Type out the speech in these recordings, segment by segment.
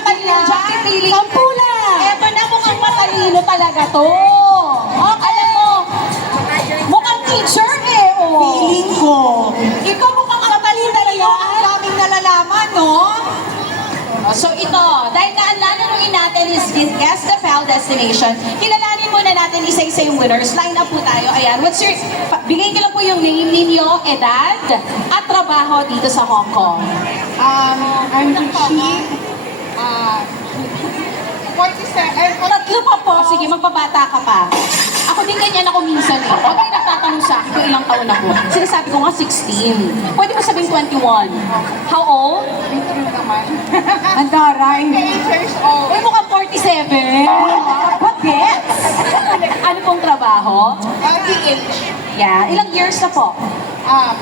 matalino dyan? Pipili. Sampula! Eto na, mukhang matalino talaga to. Alam mo, mukhang teacher eh, oh. Feeling ko. Ito mukhang matalino talaga. Ang daming nalalaman, no? So ito, dahil nga ang lalaruin natin is Guess the Pal Destination, kilalanin muna natin isa-isa yung winners. Line up po tayo. Ayan, bigay ko lang po yung name ninyo, edad, at trabaho dito sa Hong Kong. I'm Rishi. 47. Tatlo pa po. Sige, magbabata ka pa. Ako din ganyan ako minsan eh. Huwag kayo nagtatanong sa akin kung ilang taon ako. Sinasabi ko nga 16. Pwede mo sabihin 21. How old? Intro naman. Ang daray. 8 years old. Uy, mukhang 47. Bagets! Ano pong trabaho? PH. Yeah. Ilang years na po?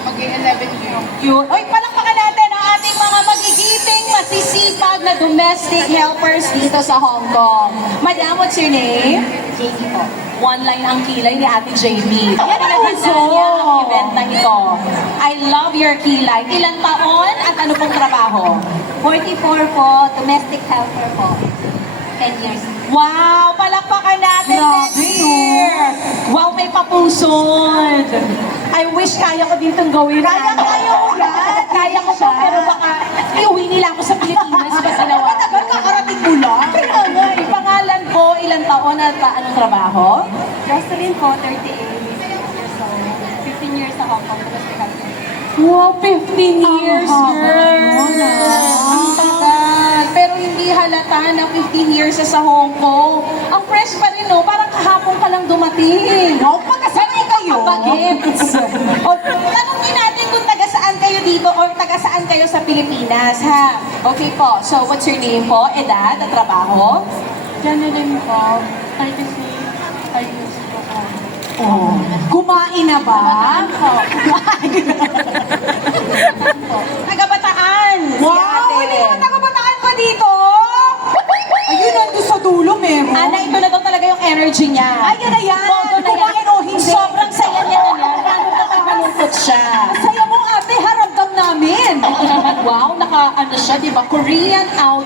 Mag-11 years. Yun. Uy, palakpakan natin ang ating mga magigiting, masisipag na domestic helpers dito sa Hong Kong. Madam, what's your name? Jamie po. One line ang kilay ni Ate Jamie. Yan ang uso. Niya ang event na ito. I love your kilay. Ilang taon at ano pong trabaho? 44 po, domestic helper po. 10 years. Wow! Palakpakan natin. Grabe, 10 years. Wow, may papusod. I wish kaya ko din itong gawin. Kaya mo yan. Kaya ko to, pero baka iuwi nila ako sa Pilipinas pa ginawa. Matagal kakarating mo lang. Kaya nga, pangalan ko, ilang taon at anong trabaho? Jocelyn po, 38 years old. 15 years sa Hong Kong, domestic helper. Wow, 15 years, Ang girl! haba nun, Ang tagal. Pero hindi halata na 15 years na sa Hong Kong. Ang fresh pa rin, no? Parang kahapon ka lang dumating. No, pagkasabay kayo. Bagets. O, tanongin natin kung taga saan kayo dito or taga saan kayo sa Pilipinas, ha? Okay po. So, what's your name po? Edad at trabaho? Janeline po, 36 years po po. Oh. Kumain na ba? Taga-Bataan. Si Wow! ate. Hindi naman taga-Bataan ka dito? Ayun, nandun sa dulo, meron. Ana, ito na daw talaga yung energy niya. Ay, yan na yan. Todo na yan. Kumain o hindi? Sobrang saya niya na yan. Lalo na kung malungkot siya. Saya mo ate, haramdam namin. Ito naman, wow, naka, ano siya, di ba? Korean out.